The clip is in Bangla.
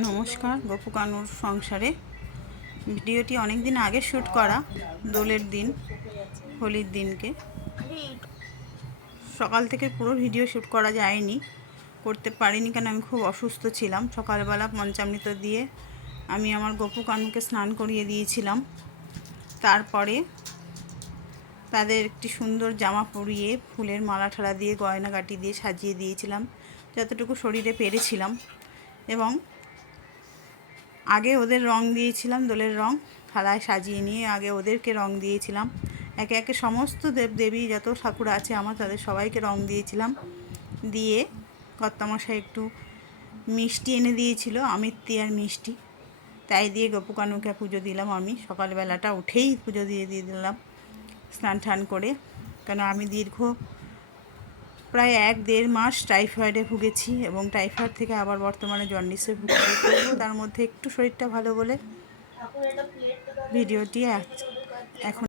নমস্কার, গপু কানুর সংসারে। ভিডিওটি অনেক দিন আগে শ্যুট করা, দোলের দিন, হোলির দিনকে। সকাল থেকে পুরো ভিডিও শ্যুট করা যায়নি, করতে পারিনি, কেন আমি খুব অসুস্থ ছিলাম। সকালবেলা পঞ্চামৃত দিয়ে আমি আমার গপু কানুকে স্নান করিয়ে দিয়েছিলাম। তারপরে তাদের একটি সুন্দর জামা পরিয়ে ফুলের মালা ঠালা দিয়ে গয়নাগাটি দিয়ে সাজিয়ে দিয়েছিলাম যতটুকু শরীরে পেরেছিলাম। এবং আগে ওদের রং দিয়েছিলাম, দোলের রং থালায় সাজিয়ে নিয়ে আগে ওদেরকে রং দিয়েছিলাম। একে একে সমস্ত দেবদেবী যত ঠাকুর আছে আমার, তাদের সবাইকে রং দিয়েছিলাম। দিয়ে কর্তামশাই একটু মিষ্টি এনে দিয়েছিল, আমিত্তি আর মিষ্টি, তাই দিয়ে গপু কানুকে পুজো দিলাম। আমি সকালবেলাটা উঠেই পুজো দিয়ে দিলাম স্নান টান করে, কেন আমি দীর্ঘ প্রায় 1-1.5 মাস টাইফয়েডে ভুগেছি এবং টাইফয়েড থেকে আবার বর্তমানে জন্ডিসে ভুগছি। তবুও তার মধ্যে একটু শরীরটা ভালো বলে ভিডিওটি এখন